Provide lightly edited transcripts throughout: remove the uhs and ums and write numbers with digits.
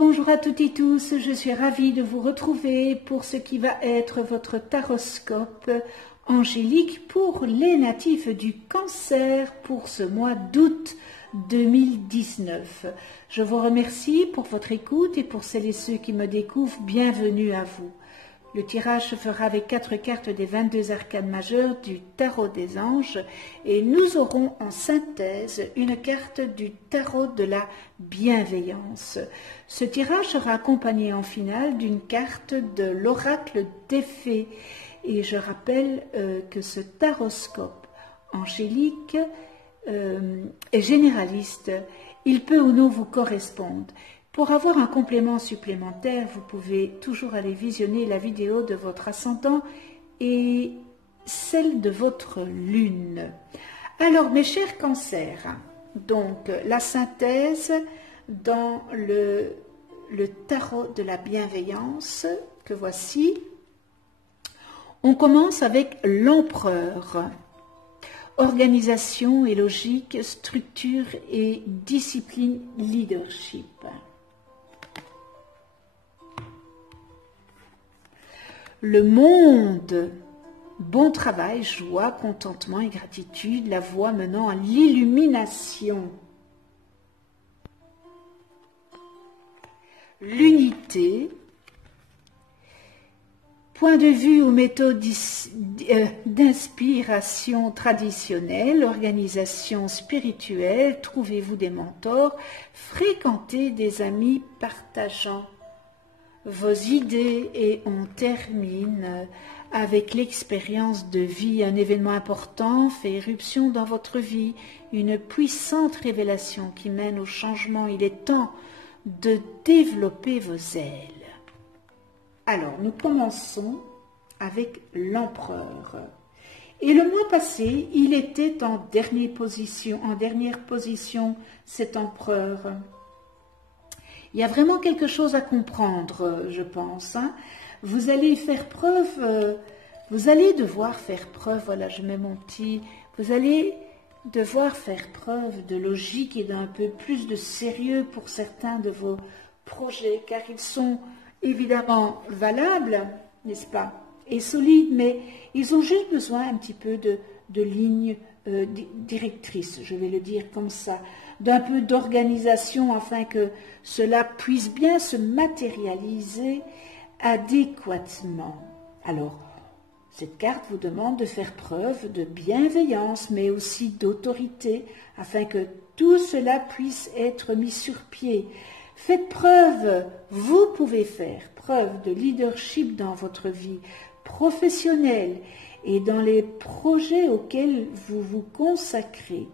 Bonjour à toutes et tous, je suis ravie de vous retrouver pour ce qui va être votre taroscope angélique pour les natifs du Cancer pour ce mois d'août 2019. Je vous remercie pour votre écoute et pour celles et ceux qui me découvrent, bienvenue à vous. Le tirage se fera avec 4 cartes des 22 arcanes majeures du tarot des anges et nous aurons en synthèse une carte du tarot de la bienveillance. Ce tirage sera accompagné en finale d'une carte de l'oracle des fées. Et je rappelle que ce taroscope angélique est généraliste. Il peut ou non vous correspondre. Pour avoir un complément supplémentaire, vous pouvez toujours aller visionner la vidéo de votre ascendant et celle de votre lune. Alors, mes chers cancers, donc la synthèse dans le tarot de la bienveillance que voici. On commence avec l'empereur. Organisation et logique, structure et discipline leadership. Le monde, bon travail, joie, contentement et gratitude, la voie menant à l'illumination. L'unité, point de vue ou méthode d'inspiration traditionnelle, organisation spirituelle, trouvez-vous des mentors, fréquentez des amis partageant vos idées et on termine avec l'expérience de vie. Un événement important fait éruption dans votre vie, une puissante révélation qui mène au changement. Il est temps de développer vos ailes. Alors, nous commençons avec l'empereur. Et le mois passé, il était en dernière position, cet empereur. Il y a vraiment quelque chose à comprendre, je pense. Vous allez faire preuve, vous allez devoir faire preuve, voilà, je mets mon petit, vous allez devoir faire preuve de logique et d'un peu plus de sérieux pour certains de vos projets, car ils sont évidemment valables, n'est-ce pas, et solides, mais ils ont juste besoin un petit peu de lignes directrices, je vais le dire comme ça, d'un peu d'organisation afin que cela puisse bien se matérialiser adéquatement. Alors, cette carte vous demande de faire preuve de bienveillance, mais aussi d'autorité, afin que tout cela puisse être mis sur pied. Faites preuve, vous pouvez faire preuve de leadership dans votre vie professionnelle et dans les projets auxquels vous vous consacrez.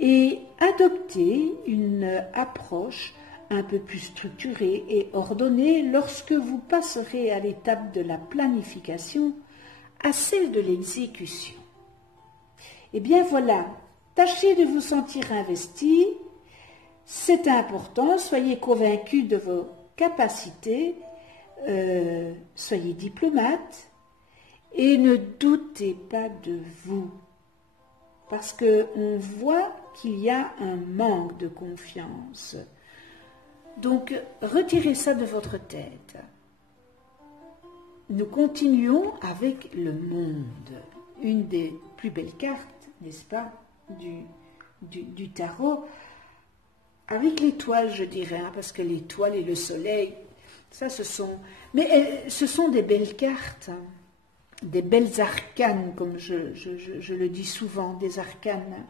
Et adoptez une approche un peu plus structurée et ordonnée lorsque vous passerez à l'étape de la planification à celle de l'exécution. Eh bien voilà, tâchez de vous sentir investi, c'est important, soyez convaincus de vos capacités, soyez diplomate et ne doutez pas de vous. Parce qu'on voit qu'il y a un manque de confiance. Donc, retirez ça de votre tête. Nous continuons avec le monde. Une des plus belles cartes, n'est-ce pas, du tarot. Avec l'étoile, je dirais, hein, parce que l'étoile et le soleil, ça ce sont... Mais ce sont des belles cartes, hein. Des belles arcanes, comme je le dis souvent, des arcanes.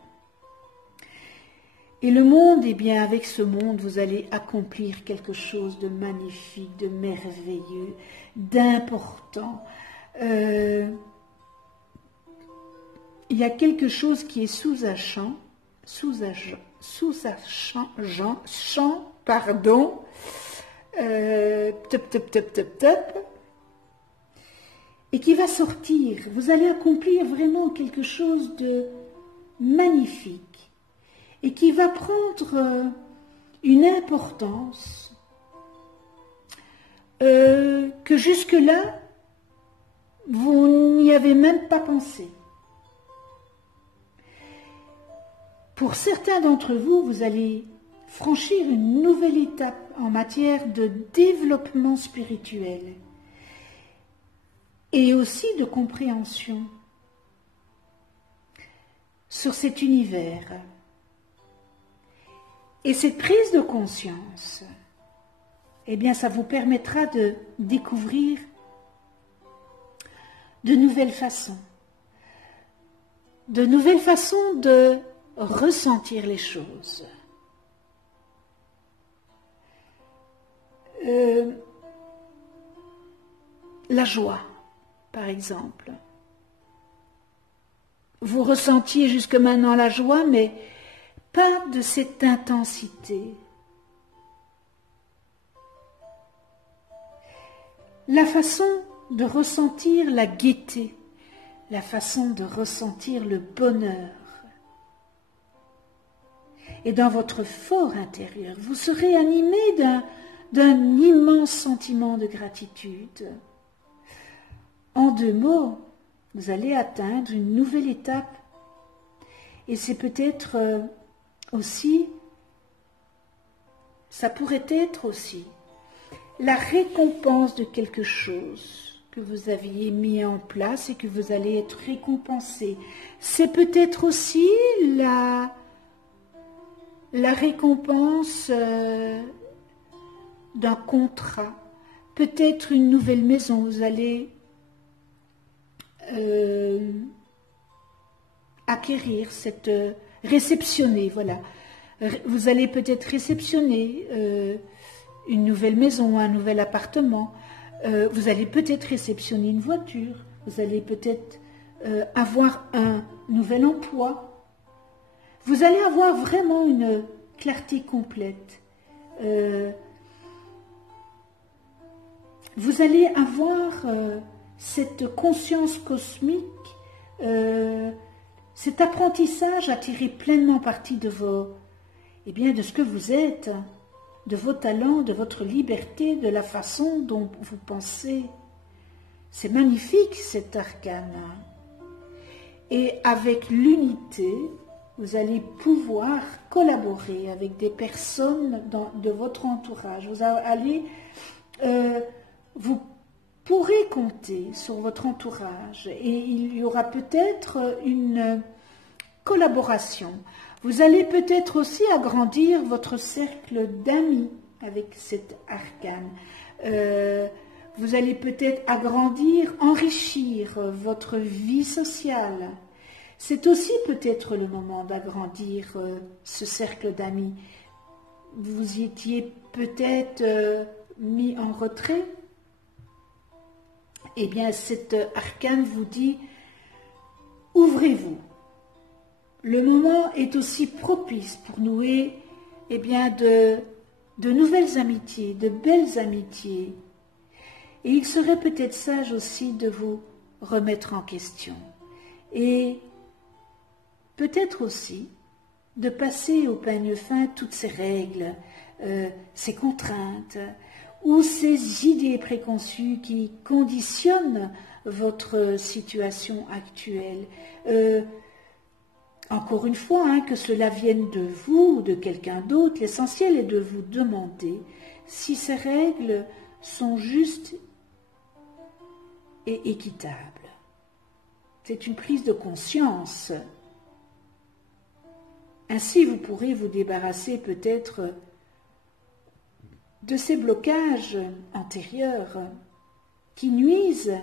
Et le monde, eh bien, avec ce monde, vous allez accomplir quelque chose de magnifique, de merveilleux, d'important. Il y a quelque chose qui est sous-jacent, top, top, top, top, top, et qui va sortir. Vous allez accomplir vraiment quelque chose de magnifique et qui va prendre une importance que jusque-là, vous n'y avez même pas pensé. Pour certains d'entre vous, vous allez franchir une nouvelle étape en matière de développement spirituel et aussi de compréhension sur cet univers. Et cette prise de conscience, eh bien, ça vous permettra de découvrir de nouvelles façons de ressentir les choses. La joie, par exemple. Vous ressentiez jusque maintenant la joie, mais pas de cette intensité. La façon de ressentir la gaieté, la façon de ressentir le bonheur. Et dans votre fort intérieur, vous serez animé d'un immense sentiment de gratitude. En 2 mots, vous allez atteindre une nouvelle étape. Et c'est peut-être aussi, ça pourrait être aussi, la récompense de quelque chose que vous aviez mis en place et que vous allez être récompensé. C'est peut-être aussi la récompense d'un contrat, peut-être une nouvelle maison. Vous allez acquérir réceptionner, voilà. Vous allez peut-être réceptionner une nouvelle maison, un nouvel appartement. Vous allez peut-être réceptionner une voiture. Vous allez peut-être avoir un nouvel emploi. Vous allez avoir vraiment une clarté complète. Vous allez avoir cette conscience cosmique, cet apprentissage à tirer pleinement parti de de ce que vous êtes, de vos talents, de votre liberté, de la façon dont vous pensez. C'est magnifique cet arcane. Et avec l'unité, vous allez pouvoir collaborer avec des personnes de votre entourage. Vous pourrez compter sur votre entourage et il y aura peut-être une collaboration. Vous allez peut-être aussi agrandir votre cercle d'amis avec cet arcane. Vous allez peut-être agrandir, enrichir votre vie sociale. C'est aussi peut-être le moment d'agrandir ce cercle d'amis. Vous y étiez peut-être mis en retrait. Eh bien, cet arcane vous dit, ouvrez-vous. Le moment est aussi propice pour nouer de nouvelles amitiés, de belles amitiés. Et il serait peut-être sage aussi de vous remettre en question. Et peut-être aussi de passer au peigne fin toutes ces règles, ces contraintes, ou ces idées préconçues qui conditionnent votre situation actuelle. Encore une fois, que cela vienne de vous ou de quelqu'un d'autre, l'essentiel est de vous demander si ces règles sont justes et équitables. C'est une prise de conscience. Ainsi, vous pourrez vous débarrasser peut-être de ces blocages antérieurs qui nuisent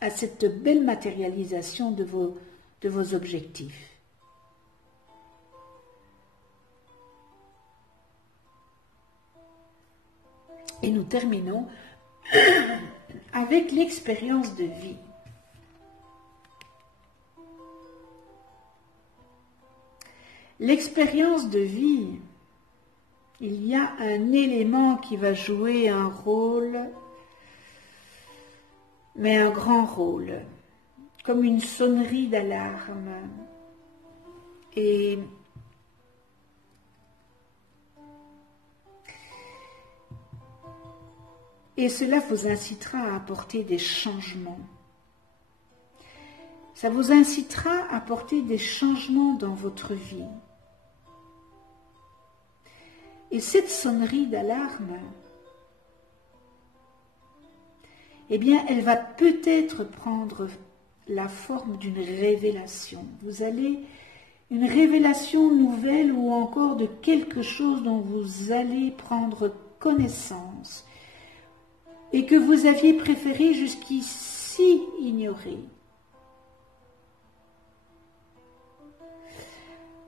à cette belle matérialisation de vos objectifs. Et nous terminons avec l'expérience de vie. L'expérience de vie, il y a un élément qui va jouer un rôle, mais un grand rôle, comme une sonnerie d'alarme. Et cela vous incitera à apporter des changements. Ça vous incitera à apporter des changements dans votre vie. Et cette sonnerie d'alarme, eh bien, elle va peut-être prendre la forme d'une révélation. Vous allez, une révélation nouvelle ou encore de quelque chose dont vous allez prendre connaissance et que vous aviez préféré jusqu'ici ignorer.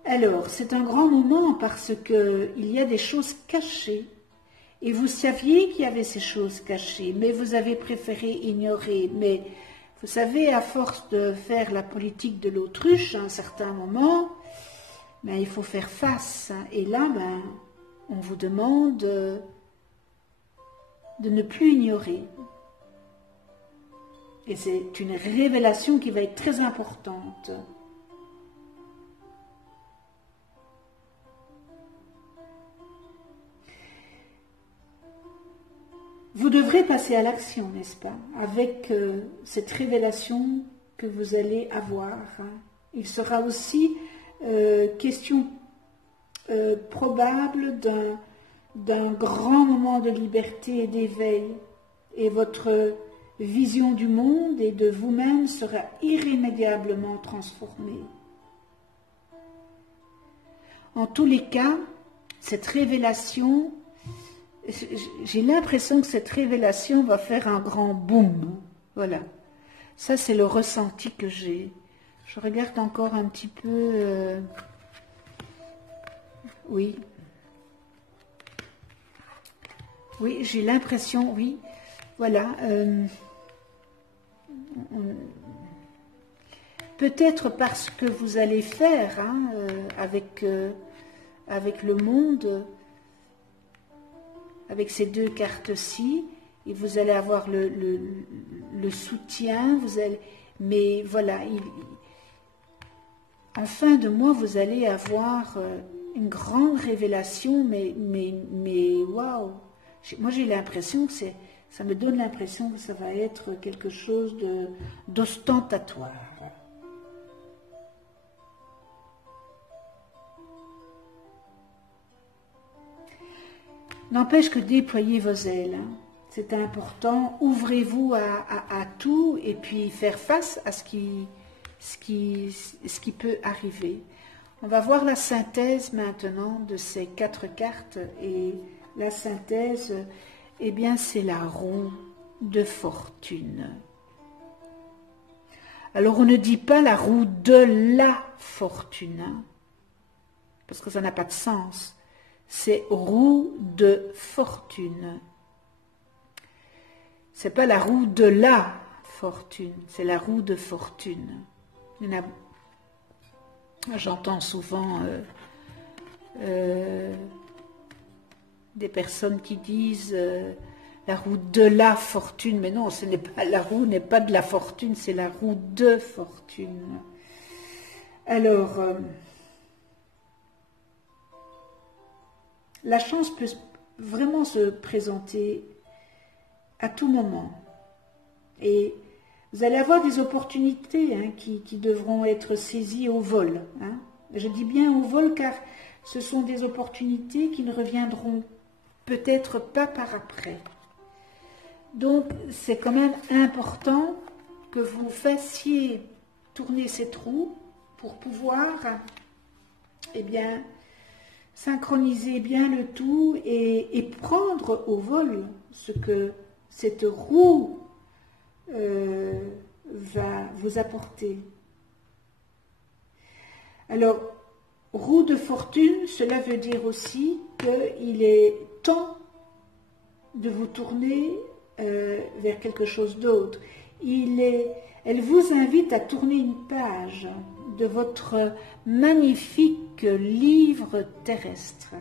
Alors, c'est un grand moment parce qu'il y a des choses cachées et vous saviez qu'il y avait ces choses cachées, mais vous avez préféré ignorer. Mais vous savez, à force de faire la politique de l'autruche à un certain moment, ben, il faut faire face. Et là, ben, on vous demande de ne plus ignorer. Et c'est une révélation qui va être très importante. Vous devrez passer à l'action, n'est-ce pas, avec cette révélation que vous allez avoir. Il sera aussi question probable d'un grand moment de liberté et d'éveil. Et votre vision du monde et de vous-même sera irrémédiablement transformée. En tous les cas, cette révélation, j'ai l'impression que cette révélation va faire un grand boom. Voilà. Ça, c'est le ressenti que j'ai. Je regarde encore un petit peu. Oui. Oui, j'ai l'impression, oui. Voilà. Peut-être parce que vous allez faire avec le monde, avec ces deux cartes-ci, et vous allez avoir le soutien, mais voilà, en fin de mois, vous allez avoir une grande révélation, mais waouh! Moi, j'ai l'impression que ça me donne l'impression que ça va être quelque chose d'ostentatoire. N'empêche que déployez vos ailes, c'est important, ouvrez-vous à tout et puis faire face à ce qui peut arriver. On va voir la synthèse maintenant de ces 4 cartes et la synthèse, eh bien c'est la roue de fortune. Alors on ne dit pas la roue de la fortune, parce que ça n'a pas de sens. C'est roue de fortune. C'est pas la roue de la fortune, c'est la roue de fortune. J'entends souvent des personnes qui disent la roue de la fortune, mais non, ce n'est pas, la roue n'est pas de la fortune, c'est la roue de fortune. Alors, la chance peut vraiment se présenter à tout moment. Et vous allez avoir des opportunités qui devront être saisies au vol. Je dis bien au vol car ce sont des opportunités qui ne reviendront peut-être pas par après. Donc c'est quand même important que vous fassiez tourner cette roue pour pouvoir, eh bien, synchroniser bien le tout et prendre au vol ce que cette roue va vous apporter. Alors, roue de fortune, cela veut dire aussi qu'il est temps de vous tourner vers quelque chose d'autre. Elle vous invite à tourner une page de votre magnifique livre terrestre.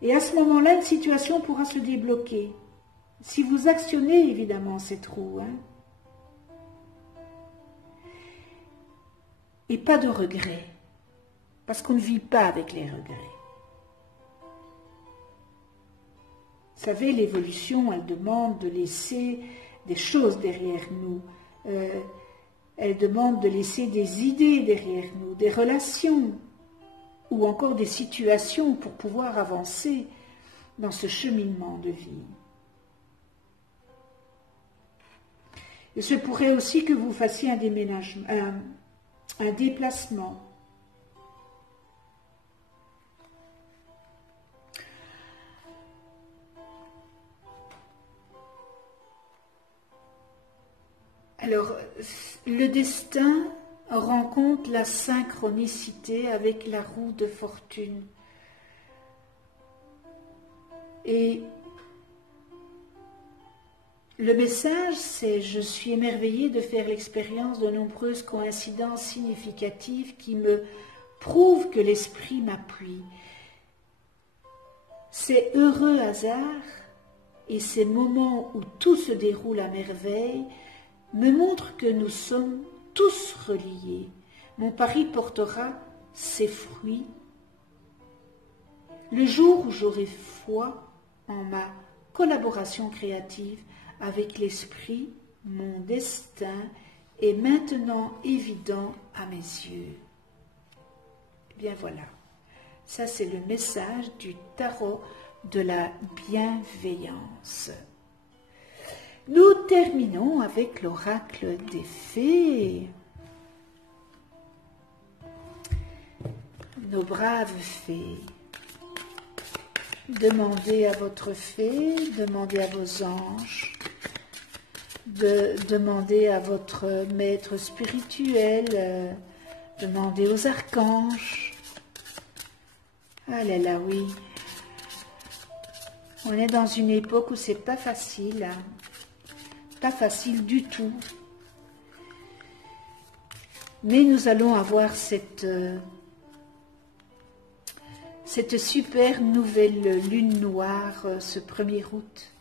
Et à ce moment-là, une situation pourra se débloquer. Si vous actionnez évidemment cette roue. Et pas de regrets. Parce qu'on ne vit pas avec les regrets. Vous savez, l'évolution, elle demande de laisser des choses derrière nous. Elle demande de laisser des idées derrière nous, des relations ou encore des situations pour pouvoir avancer dans ce cheminement de vie. Il se pourrait aussi que vous fassiez un déménagement, un déplacement. Alors, le destin rencontre la synchronicité avec la roue de fortune. Et le message, c'est « Je suis émerveillée de faire l'expérience de nombreuses coïncidences significatives qui me prouvent que l'esprit m'appuie. Ces heureux hasards et ces moments où tout se déroule à merveille me montrent que nous sommes tous reliés. Mon pari portera ses fruits. Le jour où j'aurai foi en ma collaboration créative avec l'esprit, mon destin est maintenant évident à mes yeux. » Eh bien voilà, ça c'est le message du tarot de la bienveillance. Nous terminons avec l'oracle des fées. Nos braves fées. Demandez à votre fée, demandez à vos anges, demandez à votre maître spirituel, demandez aux archanges. Ah là là, oui. On est dans une époque où c'est pas facile, hein. Pas facile du tout. Mais nous allons avoir cette super nouvelle lune noire ce 1er août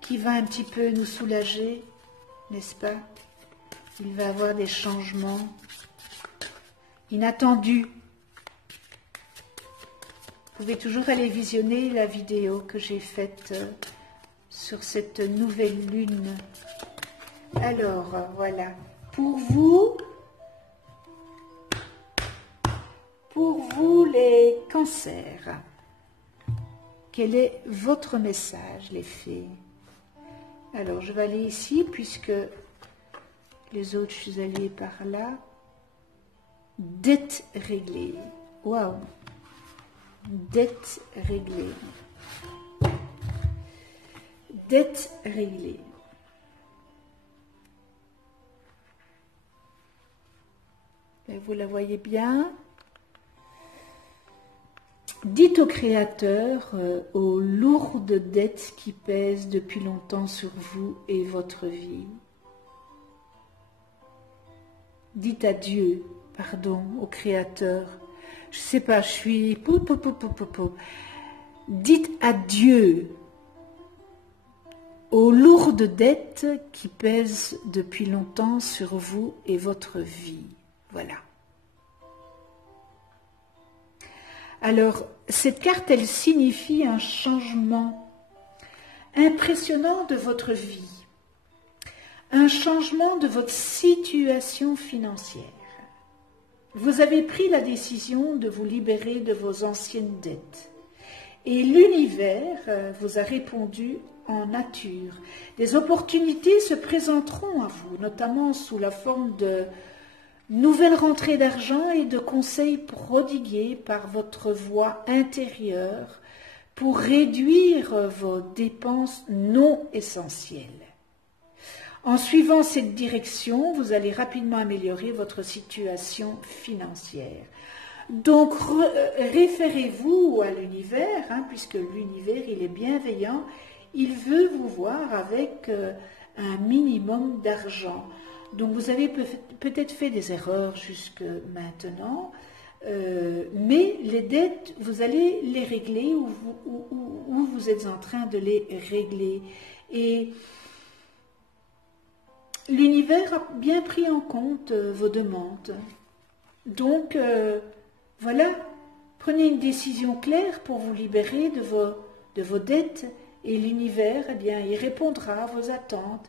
qui va un petit peu nous soulager, n'est-ce pas? Il va y avoir des changements inattendus. Vous pouvez toujours aller visionner la vidéo que j'ai faite sur cette nouvelle lune. Alors, voilà. Pour vous les cancers, quel est votre message, les fées? Alors, je vais aller ici, puisque les autres, je suis allée par là. Dette réglée. Waouh! Dette réglée. Dette réglée. Et vous la voyez bien. Dites au Créateur, aux lourdes dettes qui pèsent depuis longtemps sur vous et votre vie. Dites à Dieu, pardon, au Créateur. Je ne sais pas, je suis... Dites à Dieu aux lourdes dettes qui pèsent depuis longtemps sur vous et votre vie. Voilà. Alors, cette carte, elle signifie un changement impressionnant de votre vie, un changement de votre situation financière. Vous avez pris la décision de vous libérer de vos anciennes dettes et l'univers vous a répondu en nature. Des opportunités se présenteront à vous, notamment sous la forme de nouvelles rentrées d'argent et de conseils prodigués par votre voix intérieure pour réduire vos dépenses non essentielles. En suivant cette direction, vous allez rapidement améliorer votre situation financière. Donc, référez-vous à l'univers, puisque l'univers, il est bienveillant, il veut vous voir avec un minimum d'argent. Donc, vous avez peut-être fait des erreurs jusque maintenant, mais les dettes, vous allez les régler ou vous êtes en train de les régler. Et l'univers a bien pris en compte vos demandes. Donc, voilà, prenez une décision claire pour vous libérer de vos dettes et l'univers, eh bien, il répondra à vos attentes.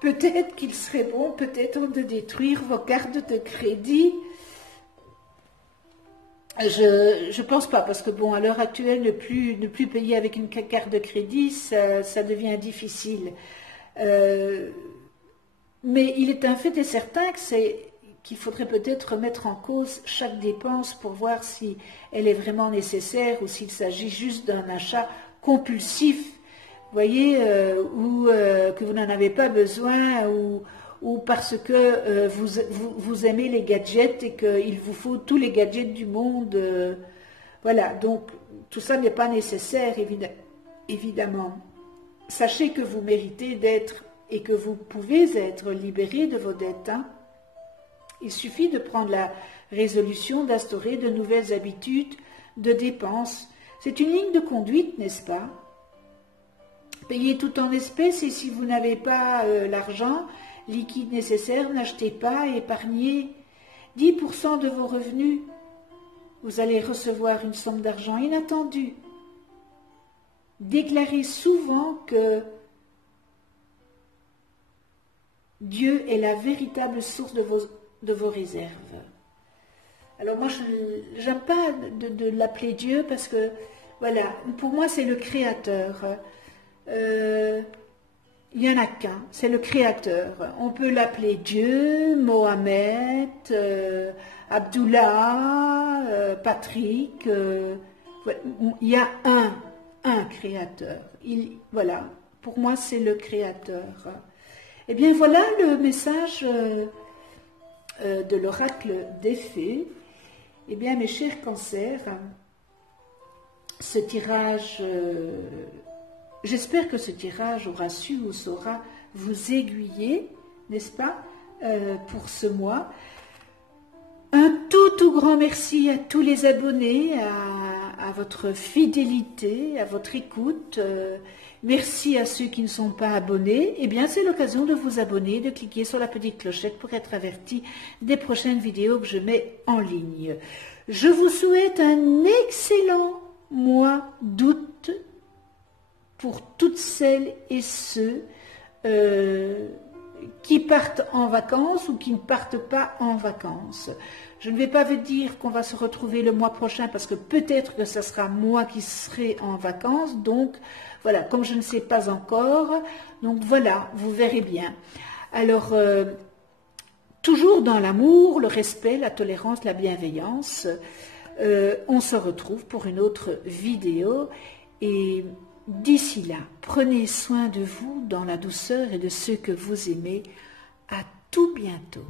Peut-être qu'il serait bon, peut-être, de détruire vos cartes de crédit. Je pense pas, parce que bon, à l'heure actuelle, ne plus payer avec une carte de crédit, ça devient difficile. Mais il est un fait et certain qu'il faudrait peut-être remettre en cause chaque dépense pour voir si elle est vraiment nécessaire ou s'il s'agit juste d'un achat compulsif, vous voyez, ou que vous n'en avez pas besoin, ou parce que vous aimez les gadgets et qu'il vous faut tous les gadgets du monde. Voilà, donc tout ça n'est pas nécessaire, évidemment. Sachez que vous méritez d'être et que vous pouvez être libéré de vos dettes. Hein. Il suffit de prendre la résolution d'instaurer de nouvelles habitudes de dépenses. C'est une ligne de conduite, n'est-ce pas? Payez tout en espèces et si vous n'avez pas l'argent liquide nécessaire, n'achetez pas, épargnez 10% de vos revenus. Vous allez recevoir une somme d'argent inattendue. Déclarez souvent que Dieu est la véritable source de vos réserves. Alors moi, je n'aime pas de l'appeler Dieu parce que, voilà, pour moi, c'est le Créateur. Il n'y en a qu'un, c'est le Créateur. On peut l'appeler Dieu, Mohamed, Abdullah, Patrick. Il y a un Créateur. Voilà, pour moi, c'est le Créateur. Eh bien, voilà le message de l'oracle des fées. Eh bien, mes chers cancers, ce tirage... J'espère que ce tirage aura su ou saura vous aiguiller, n'est-ce pas, pour ce mois. Un tout grand merci à tous les abonnés, à votre fidélité, à votre écoute. Merci à ceux qui ne sont pas abonnés. Eh bien, c'est l'occasion de vous abonner, de cliquer sur la petite clochette pour être averti des prochaines vidéos que je mets en ligne. Je vous souhaite un excellent mois d'août pour toutes celles et ceux qui partent en vacances ou qui ne partent pas en vacances. Je ne vais pas vous dire qu'on va se retrouver le mois prochain parce que peut-être que ce sera moi qui serai en vacances. Donc voilà, comme je ne sais pas encore, donc voilà, vous verrez bien. Alors, toujours dans l'amour, le respect, la tolérance, la bienveillance, on se retrouve pour une autre vidéo et d'ici là, prenez soin de vous dans la douceur et de ceux que vous aimez. À tout bientôt.